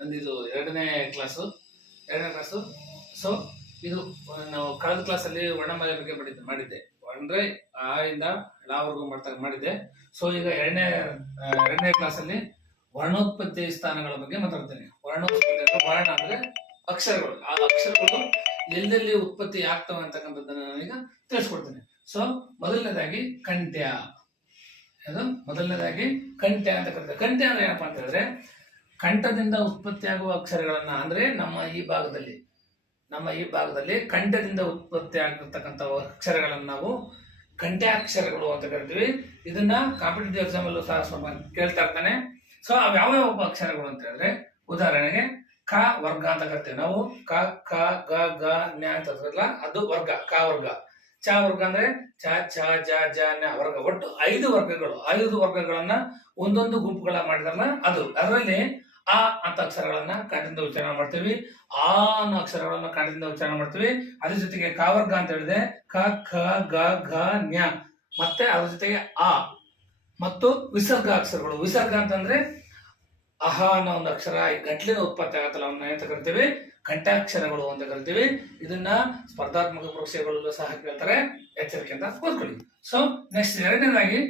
ನಂದಿದು ಎರಡನೇ class. So ಇದು ನಾವು ಕಳೆದ ಕ್ಲಾಸಲ್ಲಿ ವರ್ಣಮಾಲೆ ಬಗ್ಗೆ ಮಾಡಿದ್ದೆ. ಅಂದ್ರೆ ಆ ಇಂದ ಲಾವರೆಗೂ ಮಾಡಿದ್ದೆ. ಸೊ ಈಗ ಎರಡನೇ ಕ್ಲಾಸಲ್ಲಿ ವರ್ಣೋತ್ಪತ್ತಿ ಸ್ಥಾನಗಳ ಬಗ್ಗೆ ಮಾತಾಡ್ತೇನೆ. ವರ್ಣೋತ್ಪತ್ತಿ ಅಂದ್ರೆ ವರ್ಣ ಅಂದ್ರೆ ಅಕ್ಷರಗಳು. ಆ ಅಕ್ಷರಗಳು ಎಲ್ಲೆಲ್ಲಿ ಉತ್ಪತ್ತಿ ಆಗ್ತವೆ ಅಂತಕ್ಕಂಥದ್ದನ್ನ ನಾನೀಗ ತಿಳಿಸ್ಕೊಡ್ತೇನೆ. ಸೊ ಮೊದಲನೇದಾಗಿ ಕಂಠ್ಯ. ಕಂಠ್ಯ ಅಂತ ಕರೀತಾರೆ. ಕಂಠ್ಯ ಅಂದ್ರೆ ಏನಪ್ಪಾ ಅಂತ ಹೇಳಿದ್ರೆ, ಕಂಠದಿಂದ ಉತ್ಪತ್ತಿಯಾಗುವ ಅಕ್ಷರಗಳನ್ನ, ಅಂದ್ರೆ ನಮ್ಮ ಈ ಭಾಗದಲ್ಲಿ ಕಂಠದಿಂದ ಉತ್ಪತ್ತಿ ಆಗಿರ್ತಕ್ಕಂಥ ಅಕ್ಷರಗಳನ್ನ ನಾವು ಕಂಠ್ಯಾಕ್ಷರಗಳು ಅಂತ ಕರಿತೀವಿ. ಇದನ್ನ ಕಾಂಪಿಟೇಟಿವ್ ಎಕ್ಸಾಮ್ ಅಲ್ಲೂ ಸಹ ಸ್ವಲ್ಪ ಕೇಳ್ತಾ ಇರ್ತಾನೆ. ಸೊ ಅವ್ ಯಾವ ಅಕ್ಷರಗಳು ಅಂತ ಹೇಳಿದ್ರೆ, ಉದಾಹರಣೆಗೆ ಕ ವರ್ಗ ಅಂತ ಕರಿತೀವಿ ನಾವು. ಕ ಕ ಗ ಗ ಜ್ಞ ಅಂತ ಇರ್ತದಲ್ಲ, ಅದು ವರ್ಗ, ಕ ವರ್ಗ. ಚ ವರ್ಗ ಅಂದ್ರೆ ಚ ಛ ಜ ಜ ನ ವರ್ಗ. ಒಟ್ಟು 5 ವರ್ಗಗಳು. 5 ವರ್ಗಗಳನ್ನ ಒಂದೊಂದು ಗುಂಪುಗಳ ಮಾಡಿದಾರಲ್ಲ, ಅದರಲ್ಲಿ ಆ ಅಂತ ಅಕ್ಷರಗಳನ್ನ ಕಂಠದಿಂದ ಉಚ್ಚಾರಣೆ ಮಾಡ್ತೀವಿ. ಆ ಅನ್ನೋ ಅಕ್ಷರಗಳನ್ನ ಕಂಠದಿಂದ ಉಚ್ಚಾರಣೆ ಮಾಡ್ತೀವಿ. ಅದ್ರ ಜೊತೆಗೆ ಕ ವರ್ಗ ಅಂತ ಹೇಳಿದೆ, ಕ ಖ ಗ ಘ ಜ್ಞ. ಮತ್ತೆ ಅದ್ರ ಜೊತೆಗೆ ಆ ಮತ್ತು ವಿಸರ್ಗ ಅಕ್ಷರಗಳು. ವಿಸರ್ಗ ಅಂತಂದ್ರೆ ಅಹ ಅನ್ನೋ ಒಂದು ಅಕ್ಷರ ಗಂಟ್ಲಿನ ಉತ್ಪತ್ತಿ ಆಗತ್ತಲ್ಲ, ಅವನ್ನ ಅಂತ ಕರಿತೀವಿ ಕಂಠಾಕ್ಷರಗಳು ಅಂತ ಕರಿತೀವಿ. ಇದನ್ನ ಸ್ಪರ್ಧಾತ್ಮಕ ಪರೀಕ್ಷೆಗಳಲ್ಲೂ ಸಹ ಕೇಳ್ತಾರೆ, ಎಚ್ಚರಿಕೆಯಿಂದ ಓದ್ಕೊಳ್ಳಿ. ಸೊ ನೆಕ್ಸ್ಟ್ ಎರಡನೇದಾಗಿ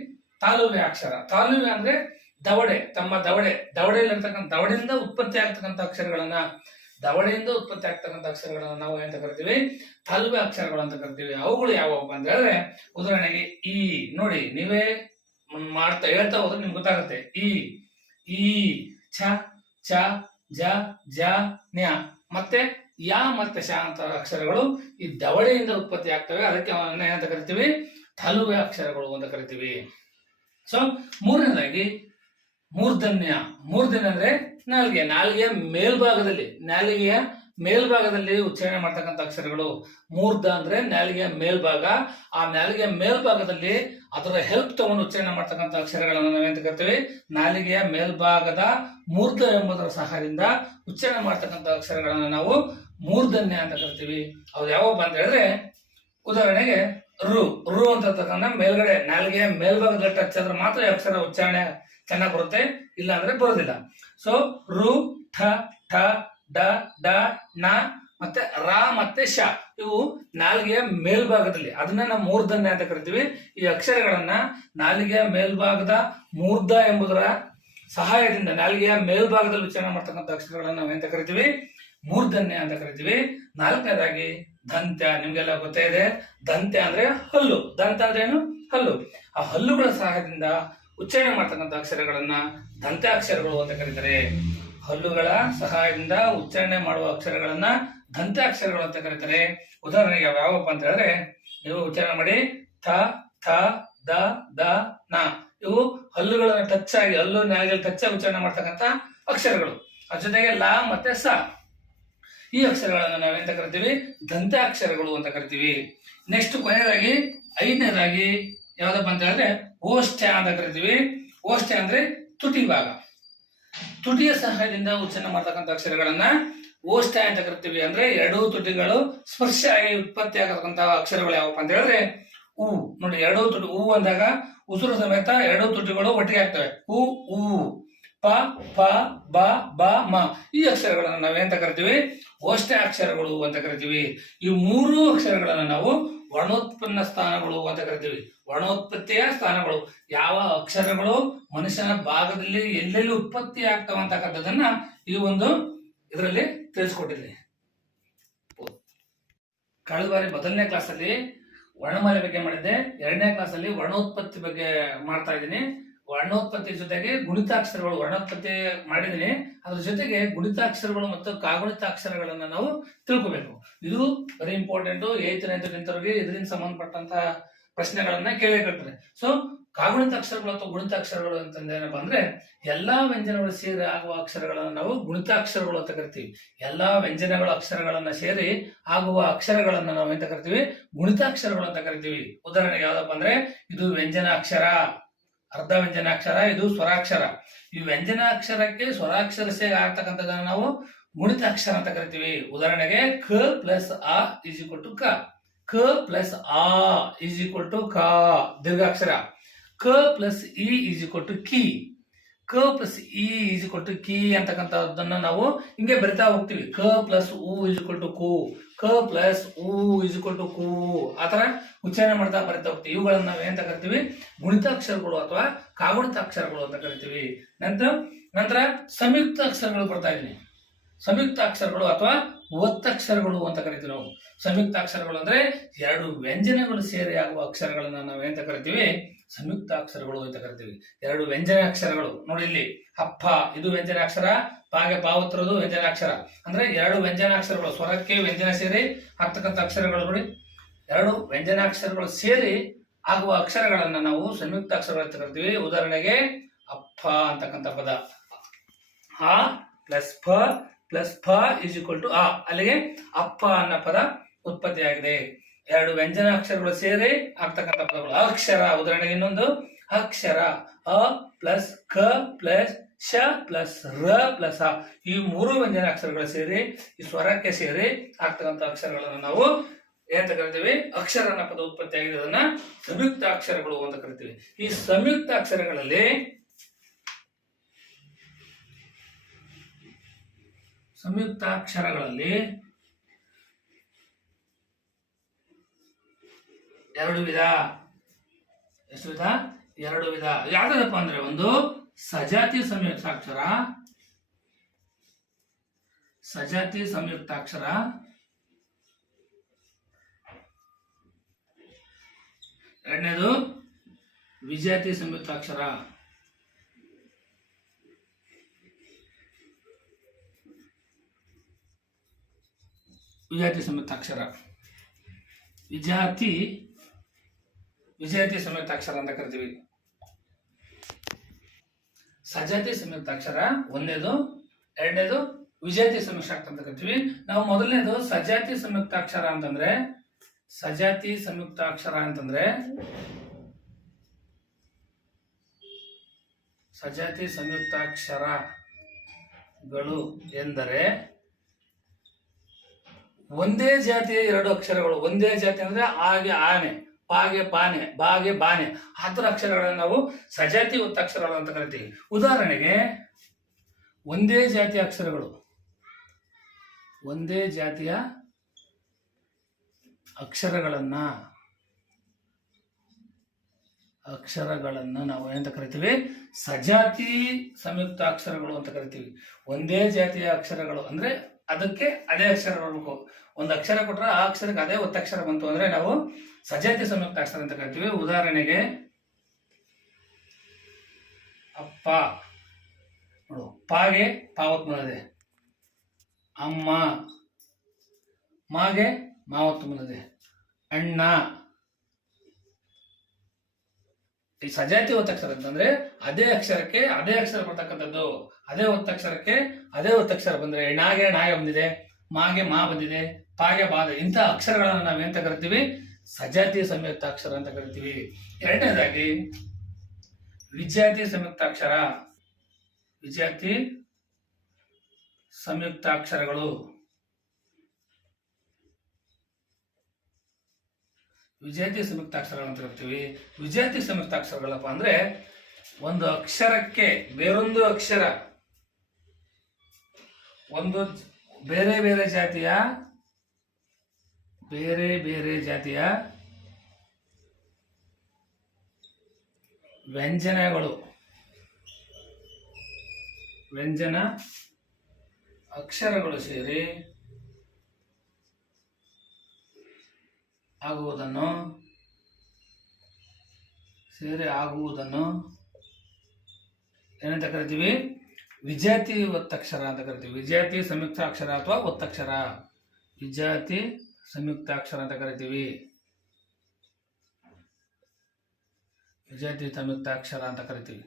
ತಾಲುವೆ ಅಕ್ಷರ. ತಾಲುವೆ ಅಂದ್ರೆ ದವಡೆ. ದವಡೆಯಿಂದ ಉತ್ಪತ್ತಿ ಆಗ್ತಕ್ಕಂಥ ಅಕ್ಷರಗಳನ್ನ ನಾವು ಎಂತ ಕರಿತೀವಿ, ತಾಲುವೆ ಅಕ್ಷರಗಳು ಅಂತ ಕರಿತೀವಿ. ಅವುಗಳು ಯಾವಪ್ಪ ಅಂತ ಹೇಳಿದ್ರೆ, ಉದಾಹರಣೆಗೆ ಈ ನೋಡಿ, ನೀವೇ ಹೇಳ್ತಾ ಹೋದ್ರೆ ನಿಮ್ಗೆ ಗೊತ್ತಾಗುತ್ತೆ. ಈ ಛ ಚ ಜ ಜ ನ್ಯ ಮತ್ತೆ ಯಾ ಮತ್ತೆ ಶ ಅಂತ ಅಕ್ಷರಗಳು ಈ ದವಡೆಯಿಂದ ಉತ್ಪತ್ತಿ ಆಗ್ತವೆ. ಅದಕ್ಕೆ ಅವನ್ನ ಏನಂತ ಕರಿತೀವಿ, ತಾಲುವೆ ಅಕ್ಷರಗಳು ಅಂತ ಕರಿತೀವಿ. ಸೊ ಮೂರನೇದಾಗಿ ಮೂರ್ಧನ್ಯ. ಮೂರ್ಧನ್ಯ ಅಂದ್ರೆ ನಾಲಿಗೆಯ ಮೇಲ್ಭಾಗದಲ್ಲಿ ಉಚ್ಚಾರಣೆ ಮಾಡ್ತಕ್ಕಂಥ ಅಕ್ಷರಗಳು. ಮೂರ್ಧ ಅಂದ್ರೆ ನಾಲಿಗೆಯ ಮೇಲ್ಭಾಗ. ಆ ನಾಲಿಗೆಯ ಮೇಲ್ಭಾಗದಲ್ಲಿ ಅದರ ಹೆಲ್ಪ್ ತಗೊಂಡು ಉಚ್ಚಾರಣೆ ಮಾಡ್ತಕ್ಕಂಥ ಅಕ್ಷರಗಳನ್ನು ನಾವೇಂತ ಕರಿತೀವಿ, ನಾಲಿಗೆಯ ಮೇಲ್ಭಾಗದ ಮೂರ್ಧ ಎಂಬುದರ ಸಹಾಯದಿಂದ ಉಚ್ಚಾರಣೆ ಮಾಡ್ತಕ್ಕಂಥ ಅಕ್ಷರಗಳನ್ನು ನಾವು ಮೂರ್ಧನ್ಯ ಅಂತ ಕರಿತೀವಿ. ಅವು ಯಾವಪ್ಪ ಅಂತ ಹೇಳಿದ್ರೆ, ಉದಾಹರಣೆಗೆ ರು ಅಂತ ಮೇಲ್ಗಡೆ ನಾಲಿಗೆಯ ಮೇಲ್ಭಾಗದಲ್ಲಿ ಟಚ್ ಆದ್ರೆ ಮಾತ್ರ ಅಕ್ಷರ ಉಚ್ಚಾರಣೆ ಚೆನ್ನಾಗಿ ಬರುತ್ತೆ, ಇಲ್ಲ ಅಂದ್ರೆ ಬರೋದಿಲ್ಲ. ಸೊ ರು, ಠ ಠ ಡ ಡ ನ ಮತ್ತೆ ರ ಮತ್ತೆ ಶ, ಇವು ನಾಲಿಗೆಯ ಮೇಲ್ಭಾಗದಲ್ಲಿ, ಅದನ್ನ ನಾವು ಮೂರ್ಧನ್ಯ ಅಂತ ಕರಿತೀವಿ. ಈ ಅಕ್ಷರಗಳನ್ನ ನಾಲಿಗೆಯ ಮೇಲ್ಭಾಗದ ಮೂರ್ಧ ಎಂಬುದರ ಸಹಾಯದಿಂದ ನಾಲಿಗೆಯ ಮೇಲ್ಭಾಗದಲ್ಲಿ ಉಚ್ಚಾರಣೆ ಮಾಡ್ತಕ್ಕಂಥ ಅಕ್ಷರಗಳನ್ನ ನಾವು ಎಂತ ಕರಿತೀವಿ, ಮೂರ್ಧನ್ಯ ಅಂತ ಕರಿತೀವಿ. ನಾಲ್ಕನೇದಾಗಿ ದಂತ್ಯ. ನಿಮ್ಗೆಲ್ಲ ಗೊತ್ತೇ ಇದೆ, ದಂತ್ಯ ಅಂದ್ರೆ ಹಲ್ಲು. ದಂತ ಅಂದ್ರೆ ಏನು? ಹಲ್ಲು. ಆ ಹಲ್ಲುಗಳ ಸಹಾಯದಿಂದ ಉಚ್ಚಾರಣೆ ಮಾಡ್ತಕ್ಕಂಥ ಅಕ್ಷರಗಳನ್ನ ದಂತ್ಯಾಕ್ಷರಗಳು ಅಂತ ಕರೀತಾರೆ. ಹಲ್ಲುಗಳ ಸಹಾಯದಿಂದ ಉಚ್ಚಾರಣೆ ಮಾಡುವ ಅಕ್ಷರಗಳನ್ನ ದಂತ್ಯಾಕ್ಷರಗಳು ಅಂತ ಕರೀತಾರೆ. ಉದಾಹರಣೆಗೆ ಯಾವಪ್ಪ ಅಂತ ಹೇಳಿದ್ರೆ, ನೀವು ಉಚ್ಚಾರಣೆ ಮಾಡಿ, ಥ ಥ ದ ದ ನ. ಇವು ಹಲ್ಲುಗಳನ್ನ ಟಚ್ ಆಗಿ, ಹಲ್ಲು ನಾಲಿಗೆಯಲ್ಲಿ ಟಚ್ ಆಗಿ ಉಚ್ಚಾರಣೆ ಮಾಡ್ತಕ್ಕಂಥ ಅಕ್ಷರಗಳು. ಅದ್ರ ಜೊತೆಗೆ ಲ ಮತ್ತೆ ಸ, ಈ ಅಕ್ಷರಗಳನ್ನ ನಾವೆಂತ ಕರಿತೀವಿ, ದಂತ್ಯಾಕ್ಷರಗಳು ಅಂತ ಕರಿತೀವಿ. ನೆಕ್ಸ್ಟ್ ಕೊನೆಯದಾಗಿ ಐದನೇದಾಗಿ ಯಾವ್ದಪ್ಪ ಅಂತ ಹೇಳಿದ್ರೆ ಓಷ್ಠ್ಯ ಅಂತ ಕರಿತೀವಿ. ಓಷ್ಠ್ಯ ಅಂದ್ರೆ ತುಟಿ ಭಾಗ. ತುಟಿಯ ಸಹಾಯದಿಂದ ಉಚ್ಚಾರಣೆ ಮಾಡ್ತಕ್ಕಂಥ ಅಕ್ಷರಗಳನ್ನ ಓಷ್ಠ್ಯ ಅಂತ ಕರಿತೀವಿ. ಅಂದ್ರೆ ಎರಡೂ ತುಟಿಗಳು ಸ್ಪರ್ಶ ಆಗಿ ಉತ್ಪತ್ತಿ ಆಗತಕ್ಕಂತಹ ಅಕ್ಷರಗಳು ಯಾವಪ್ಪ ಅಂತ ಹೇಳಿದ್ರೆ ಉ. ನೋಡಿ, ಎರಡೂ ತುಟಿ ಉ ಅಂದಾಗ ಉಸಿರು ಸಮೇತ ಎರಡೂ ತುಟಿಗಳು ಒಟ್ಟಿಗೆ ಆಗ್ತವೆ. ಉ ಉ. ಪ ಪ ಬ ಬ ಮ, ಈ ಅಕ್ಷರಗಳನ್ನ ನಾವೇಂತ ಕರಿತೀವಿ, ಓಷ್ಠ್ಯ ಅಕ್ಷರಗಳು ಅಂತ ಕರಿತೀವಿ. ಈ ಮೂರು ಅಕ್ಷರಗಳನ್ನ ನಾವು ವರ್ಣೋತ್ಪನ್ನ ಸ್ಥಾನಗಳು ಅಂತ ಕರಿತೀವಿ. ವರ್ಣೋತ್ಪತ್ತಿಯ ಸ್ಥಾನಗಳು. ಯಾವ ಅಕ್ಷರಗಳು ಮನುಷ್ಯನ ಭಾಗದಲ್ಲಿ ಎಲ್ಲೆಲ್ಲಿ ಉತ್ಪತ್ತಿ ಆಗ್ತವೆ ಅಂತಕ್ಕಂಥದ್ದನ್ನ ಈ ಒಂದು ಇದರಲ್ಲಿ ತಿಳಿಸ್ಕೊಟ್ಟಿದ್ದೀನಿ. ಕಳೆದ ಬಾರಿ ಮೊದಲನೇ ಕ್ಲಾಸಲ್ಲಿ ವರ್ಣಮಾಲೆ ಬಗ್ಗೆ ಮಾಡಿದ್ದೆ. ಎರಡನೇ ಕ್ಲಾಸಲ್ಲಿ ವರ್ಣೋತ್ಪತ್ತಿ ಬಗ್ಗೆ ಮಾಡ್ತಾ ಇದ್ದೀನಿ. ವರ್ಣೋತ್ಪತ್ತಿ ಜೊತೆಗೆ ಗುಣಿತಾಕ್ಷರಗಳು ವರ್ಣೋತ್ಪತ್ತಿ ಮಾಡಿದ್ದೀನಿ. ಅದ್ರ ಜೊತೆಗೆ ಗುಣಿತಾಕ್ಷರಗಳು ಮತ್ತು ಕಾಗುಣಿತಾಕ್ಷರಗಳನ್ನ ನಾವು ತಿಳ್ಕೋಬೇಕು. ಇದು very important. 8th 9th 10th ವರೆಗೆ ಇದರಿಂದ ಸಂಬಂಧಪಟ್ಟಂತ ಪ್ರಶ್ನೆಗಳನ್ನ ಕೇಳಿರ್ತಾರೆ. ಸೊ ಕಾಗುಣಿತಾಕ್ಷರಗಳು ಅಥವಾ ಗುಣಿತಾಕ್ಷರಗಳು ಅಂತಂದ್ರೆ ಏನಪ್ಪಾ ಅಂದ್ರೆ, ಎಲ್ಲಾ ವ್ಯಂಜನಗಳು ಸೇರಿ ಆಗುವ ಅಕ್ಷರಗಳನ್ನ ನಾವು ಗುಣಿತಾಕ್ಷರಗಳು ಅಂತ ಕರಿತೀವಿ. ಎಲ್ಲಾ ವ್ಯಂಜನಗಳ ಅಕ್ಷರಗಳನ್ನ ಸೇರಿ ಆಗುವ ಅಕ್ಷರಗಳನ್ನ ನಾವು ಎಂತ ಕರಿತೀವಿ, ಗುಣಿತಾಕ್ಷರಗಳು ಅಂತ ಕರಿತೀವಿ. ಉದಾಹರಣೆಗೆ ಯಾವ್ದಪ್ಪ ಅಂದ್ರೆ, ಇದು ವ್ಯಂಜನಾಕ್ಷರ, ಅರ್ಧ ವ್ಯಂಜನಾಕ್ಷರ, ಇದು ಸ್ವರಾಕ್ಷರ. ಈ ವ್ಯಂಜನಾಕ್ಷರಕ್ಕೆ ಸ್ವರಾಕ್ಷರ ಸೇರಿ ಆಗ್ತಕ್ಕಂಥದ್ದನ್ನ ನಾವು ಗುಣಿತಾಕ್ಷರ ಅಂತ ಕರಿತೀವಿ. ಉದಾಹರಣೆಗೆ ಕ ಪ್ಲಸ್ ಆ ಇಸ್ ಈಕ್ವಲ್ ಟು ಕ, ಕ ಪ್ಲಸ್ ಆ ಇಸ್ ಈಕ್ವಲ್ ಟು ಕ ದೀರ್ಘಾಕ್ಷರ, ಕ ಪ್ಲಸ್ ಇ ಇಸ್ ಈಕ್ವಲ್ ಟು ಕಿ, ಕ ಪ್ಲಸ್ ಇ ಈಸ್ ಈಕ್ವಲ್ ಟು ಕಿ ಅಂತಕ್ಕಂಥದ್ದನ್ನ ನಾವು ಹಿಂಗೆ ಬರಿತಾ ಹೋಗ್ತೀವಿ. ಕ ಪ್ಲಸ್ ಉ ಈಸ್ ಈಕ್ವಲ್ ಟು ಕು, ಕ ಪ್ಲಸ್ ಉ ಈಸ್ ಈಕ್ವಲ್ ಟು ಕು, ಆತರ ಉಚ್ಚಾರಣೆ ಮಾಡ್ತಾ ಬರಿತಾ ಹೋಗ್ತೀವಿ. ಇವುಗಳನ್ನ ನಾವು ಏನಂತ ಕರಿತೀವಿ? ಗುಣಿತಾಕ್ಷರಗಳು ಅಥವಾ ಕಾಗುಣಿತಾಕ್ಷರಗಳು ಅಂತ ಕರಿತೀವಿ. ನಂತರ ಸಂಯುಕ್ತ ಅಕ್ಷರಗಳು ಬರ್ತಾ ಇದೀನಿ. ಸಂಯುಕ್ತ ಅಕ್ಷರಗಳು ಅಥವಾ ಒತ್ತಕ್ಷರಗಳು ಅಂತ ಕರಿತೀವಿ ನಾವು. ಸಂಯುಕ್ತ ಅಕ್ಷರಗಳು ಅಂದ್ರೆ ಎರಡು ವ್ಯಂಜನಗಳು ಸೇರಿ ಆಗುವ ಅಕ್ಷರಗಳನ್ನ ನಾವು ಏನಂತ ಕರಿತೀವಿ? ಸಂಯುಕ್ತ ಅಕ್ಷರಗಳು ಅಂತ ಕರಿತೀವಿ. ಎರಡು ವ್ಯಂಜನ ಅಕ್ಷರಗಳು ನೋಡಿ ಇಲ್ಲಿ, ಅಪ್ಪ ಇದು ವ್ಯಂಜನಾಕ್ಷರ, ಪಾಗೆ ಪಾವತ್ರದು ವ್ಯಂಜನಾಕ್ಷರ. ಅಂದ್ರೆ ಎರಡು ವ್ಯಂಜನಾಕ್ಷರಗಳು, ಸ್ವರಕ್ಕೆ ವ್ಯಂಜನ ಸೇರಿ ಆಗ್ತಕ್ಕಂಥ ಅಕ್ಷರಗಳು ನೋಡಿ. ಎರಡು ವ್ಯಂಜನಾಕ್ಷರಗಳು ಸೇರಿ ಆಗುವ ಅಕ್ಷರಗಳನ್ನ ನಾವು ಸಂಯುಕ್ತ ಅಕ್ಷರಗಳು ಅಂತ ಕರಿತೀವಿ. ಉದಾಹರಣೆಗೆ ಅಪ್ಪ ಅಂತಕ್ಕಂಥ ಪದ, ಆ ಪ್ಲಸ್ ಫ ಪ್ಲಸ್ ಫ ಇಸ್ ಈಕ್ವಲ್ ಟು ಆ, ಅಲ್ಲಿಗೆ ಅಪ್ಪ ಅನ್ನೋ ಪದ ಉತ್ಪತ್ತಿಯಾಗಿದೆ. ಎರಡು ವ್ಯಂಜನಾಕ್ಷರಗಳು ಸೇರಿ ಆಗ್ತಕ್ಕಂಥ ಪದಗಳು ಅಕ್ಷರ. ಉದಾಹರಣೆಗೆ ಇನ್ನೊಂದು ಅಕ್ಷರ, ಅ ಪ್ಲಸ್ ಕ ಪ್ಲಸ್ ಶ ಪ್ಲಸ್ ರ ಪ್ಲಸ್ ಅ, ಈ ಮೂರು ವ್ಯಂಜನಾಕ್ಷರಗಳು ಸೇರಿ ಈ ಸ್ವರಕ್ಕೆ ಸೇರಿ ಆಗ್ತಕ್ಕಂಥ ಅಕ್ಷರಗಳನ್ನು ನಾವು ಏನಂತ ಕರಿತೀವಿ? ಅಕ್ಷರ ಅನ್ನೋ ಪದ ಉತ್ಪತ್ತಿಯಾಗಿದೆ. ಅದನ್ನ ಸಂಯುಕ್ತ ಅಕ್ಷರಗಳು ಅಂತ ಕರಿತೀವಿ. ಈ ಸಂಯುಕ್ತ ಅಕ್ಷರಗಳಲ್ಲಿ ಎರಡು ವಿಧ. ಎಷ್ಟು ವಿಧ? ಎರಡು ವಿಧ. ಯಾವ್ದಪ್ಪ ಅಂದ್ರೆ, ಒಂದು ಸಜಾತಿ ಸಂಯುಕ್ತಾಕ್ಷರ, ಸಜಾತಿ ಸಂಯುಕ್ತಾಕ್ಷರ, ಎರಡನೇದು ವಿಜಾತಿ ಸಂಯುಕ್ತಾಕ್ಷರ. ವಿಜಾತಿ ಸಂಯುಕ್ತಾಕ್ಷರ, ವಿಜಾತಿ ಸಂಯುಕ್ತಾಕ್ಷರ ಅಂತ ಕರಿತೀವಿ. ಸಜಾತಿ ಸಂಯುಕ್ತಾಕ್ಷರ ಒಂದನೇದು, ಎರಡನೇದು ವಿಜಾತಿ ಸಂಯುಕ್ತಾಕ್ಷರ ಅಂತ ಕರಿತೀವಿ. ನಾವು ಮೊದಲನೇದು ಸಜಾತಿ ಸಂಯುಕ್ತಾಕ್ಷರ ಅಂತಂದ್ರೆ, ಸಜಾತಿ ಸಂಯುಕ್ತಾಕ್ಷರ ಅಂತಂದ್ರೆ ಸಜಾತಿ ಸಂಯುಕ್ತಾಕ್ಷರಗಳು ಎಂದರೆ ಒಂದೇ ಜಾತಿಯ ಎರಡು ಅಕ್ಷರಗಳು. ಒಂದೇ ಜಾತಿ ಅಂದ್ರೆ ಆಗೆ ಆನೆ, ಪಾಗೆ ಪಾನೆ, ಬಾಗೆ ಬಾನೆ, ಆ ಥರ ಅಕ್ಷರಗಳನ್ನು ನಾವು ಸಜಾತಿ ಒತ್ತಕ್ಷರಗಳು ಅಂತ ಕರಿತೀವಿ. ಉದಾಹರಣೆಗೆ ಒಂದೇ ಜಾತಿಯ ಅಕ್ಷರಗಳು, ಒಂದೇ ಜಾತಿಯ ಅಕ್ಷರಗಳನ್ನ ನಾವು ಏನಂತ ಕರಿತೀವಿ? ಸಜಾತಿ ಸಂಯುಕ್ತ ಅಕ್ಷರಗಳು ಅಂತ ಕರಿತೀವಿ. ಒಂದೇ ಜಾತಿಯ ಅಕ್ಷರಗಳು ಅಂದ್ರೆ ಅದಕ್ಕೆ ಅದೇ ಅಕ್ಷರ ಬರಬೇಕು. ಒಂದು ಅಕ್ಷರ ಕೊಟ್ರೆ ಆ ಅಕ್ಷರಕ್ಕೆ ಅದೇ ಒತ್ತಕ್ಷರ ಬಂತು ಅಂದ್ರೆ ನಾವು ಸಜಾತಿ ಸಂಯುಕ್ತಾಕ್ಷರ ಅಂತ ಕರಿತೀವಿ. ಉದಾಹರಣೆಗೆ ಅಪ್ಪ ನೋಡು, ಪಾಗೆ ಪಾವತ್ ಬಂದಿದೆ, ಅಮ್ಮ ಮಾಗೆ ಮಾವತ್ತು ಬಂದಿದೆ, ಅಣ್ಣ. ಈ ಸಜಾತಿ ಒತ್ತಕ್ಷರ ಅಂತಂದ್ರೆ ಅದೇ ಅಕ್ಷರಕ್ಕೆ ಅದೇ ಅಕ್ಷರ ಬರ್ತಕ್ಕಂಥದ್ದು. ಅದೇ ಒತ್ತಕ್ಷರಕ್ಕೆ ಅದೇ ಒತ್ತಕ್ಷರ ಬಂದ್ರೆ ನಾಗೆ ನಾಗೆ ಬಂದಿದೆ, ಮಾಗೆ ಮಾ ಬಂದಿದೆ, ಪಾಗೆ ಬಾದೆ, ಇಂಥ ಅಕ್ಷರಗಳನ್ನ ನಾವೇಂತ ಕರಿತೀವಿ? ಸಜಾತಿ ಸಂಯುಕ್ತಾಕ್ಷರ ಅಂತ ಕರಿತೀವಿ. ಎರಡನೇದಾಗಿ ವಿಜಾತಿ ಸಂಯುಕ್ತಾಕ್ಷರ, ವಿಜಾತಿ ಸಂಯುಕ್ತಾಕ್ಷರಗಳು. ವಿಜಾತಿ ಸಂಯುಕ್ತಾಕ್ಷರಗಳು ಅಂತ ಕರಿತೀವಿ. ವಿಜಾತಿ ಸಂಯುಕ್ತಾಕ್ಷರಗಳಪ್ಪ ಅಂದ್ರೆ ಒಂದು ಅಕ್ಷರಕ್ಕೆ ಬೇರೊಂದು ಅಕ್ಷರ, ಒಂದು ಬೇರೆ ಬೇರೆ ಜಾತಿಯ ವ್ಯಂಜನ ಅಕ್ಷರಗಳು ಸೇರಿ ಆಗುವುದನ್ನು ಏನಂತ ಕರಿತೀವಿ? ವಿಜಾತಿ ಒತ್ತಕ್ಷರ ಅಂತ ಕರಿತೀವಿ. ವಿಜಾತಿ ಸಂಯುಕ್ತಾಕ್ಷರ ಅಥವಾ ಒತ್ತಕ್ಷರ, ವಿಜಾತಿ ಸಂಯುಕ್ತಾಕ್ಷರ ಅಂತ ಕರಿತೀವಿ. ವಿಜಾತಿ ಸಂಯುಕ್ತಾಕ್ಷರ ಅಂತ ಕರಿತೀವಿ.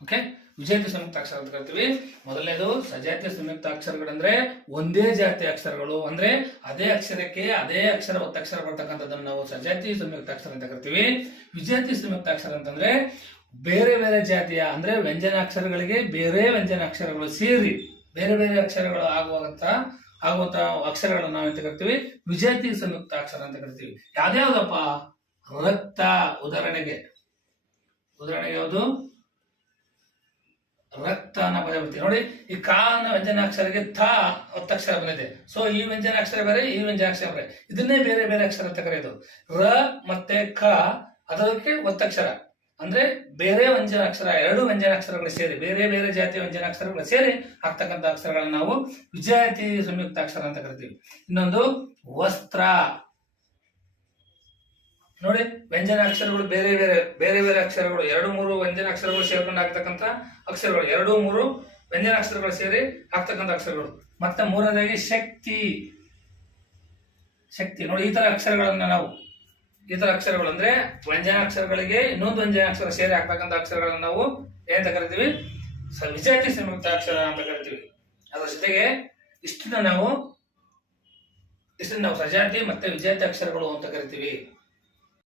ಓಕೆ, ವಿಜಾತಿ ಸಂಯುಕ್ತಾಕ್ಷರ ಅಂತ ಕರಿತೀವಿ. ಮೊದಲನೇದು ಸಜಾತಿ ಸಂಯುಕ್ತಾಕ್ಷರಗಳಂದ್ರೆ ಒಂದೇ ಜಾತಿಯ ಅಕ್ಷರಗಳು, ಅಂದ್ರೆ ಅದೇ ಅಕ್ಷರಕ್ಕೆ ಅದೇ ಅಕ್ಷರ ಒತ್ತಕ್ಷರ ಬರ್ತಕ್ಕಂಥದ್ದನ್ನು ನಾವು ಸಜಾತಿ ಸಂಯುಕ್ತಾಕ್ಷರ ಅಂತ ಕರಿತೀವಿ. ವಿಜಾತಿ ಸಂಯುಕ್ತಾಕ್ಷರ ಅಂತಂದ್ರೆ ಬೇರೆ ಬೇರೆ ಜಾತಿಯ ಅಂದ್ರೆ ವ್ಯಂಜನಾಕ್ಷರಗಳಿಗೆ ಬೇರೆ ವ್ಯಂಜನಾಕ್ಷರಗಳು ಸೇರಿ ಬೇರೆ ಬೇರೆ ಅಕ್ಷರಗಳು ಆಗುವಂತ ಅಕ್ಷರಗಳನ್ನು ನಾವು ಎಂತ ಕರಿತೀವಿ? ವಿಜಾತಿ ಸಂಯುಕ್ತಾಕ್ಷರ ಅಂತ ಕರಿತೀವಿ. ಯಾವ್ದ್ಯಾವ್ದಪ್ಪ? ರಕ್ತ. ಉದಾಹರಣೆಗೆ ಯಾವುದು? ರಕ್ತ ಅನ್ನೋ ಪದ ಬರ್ತೀವಿ ನೋಡಿ. ಈ ಕ ಅನ್ನೋ ವ್ಯಂಜನಾಕ್ಷರಕ್ಕೆ ಥ ಒತ್ತಕ್ಷರ ಬಂದಿದೆ. ಸೊ ಈ ವ್ಯಂಜನಾಕ್ಷರ ಬೇರೆ, ಈ ವ್ಯಂಜನಾಕ್ಷರ ಬೇರೆ, ಇದನ್ನೇ ಬೇರೆ ಬೇರೆ ಅಕ್ಷರ ಅಂತ ಕರೆಯೋದು. ರ ಮತ್ತೆ ಕ ಅದಕ್ಕೆ ಒತ್ತಕ್ಷರ ಅಂದ್ರೆ ಬೇರೆ ವ್ಯಂಜನಾಕ್ಷರ, ಎರಡು ವ್ಯಂಜನಾಕ್ಷರಗಳು ಸೇರಿ ಬೇರೆ ಬೇರೆ ಜಾತಿಯ ವ್ಯಂಜನಾಕ್ಷರಗಳು ಸೇರಿ ಆಗ್ತಕ್ಕಂಥ ಅಕ್ಷರಗಳನ್ನ ನಾವು ವಿಜಾತಿ ಸಂಯುಕ್ತಾಕ್ಷರ ಅಂತ ಕರಿತೀವಿ. ಇನ್ನೊಂದು ವಸ್ತ್ರ ನೋಡಿ, ವ್ಯಂಜನಾಕ್ಷರಗಳು ಬೇರೆ ಬೇರೆ ಬೇರೆ ಬೇರೆ ಅಕ್ಷರಗಳು, ಎರಡು ಮೂರು ವ್ಯಂಜನಾಕ್ಷರಗಳು ಸೇರ್ಕೊಂಡು ಆಗ್ತಕ್ಕಂಥ ಅಕ್ಷರಗಳು, ಎರಡು ಮೂರು ವ್ಯಂಜನಾಕ್ಷರಗಳು ಸೇರಿ ಆಗ್ತಕ್ಕಂಥ ಅಕ್ಷರಗಳು. ಮತ್ತೆ ಮೂರನೇದಾಗಿ ಶಕ್ತಿ. ಶಕ್ತಿ ನೋಡಿ, ಈ ತರ ಅಕ್ಷರಗಳನ್ನ ನಾವು, ಈ ತರ ಅಕ್ಷರಗಳು ಅಂದ್ರೆ ವ್ಯಂಜನಾಕ್ಷರಗಳಿಗೆ ಇನ್ನೊಂದು ವ್ಯಂಜನಾಕ್ಷರ ಸೇರಿ ಆಗ್ತಕ್ಕಂಥ ಅಕ್ಷರಗಳನ್ನ ನಾವು ಏನಂತ ಕರಿತೀವಿ? ವಿಜಾತಿ ಸಂಯುಕ್ತಾಕ್ಷರ ಅಂತ ಕರಿತೀವಿ. ಅದರ ಜೊತೆಗೆ ಇಷ್ಟನ್ನ ನಾವು ಸಜಾತಿ ಮತ್ತೆ ವಿಜಾತಿ ಅಕ್ಷರಗಳು ಅಂತ ಕರಿತೀವಿ.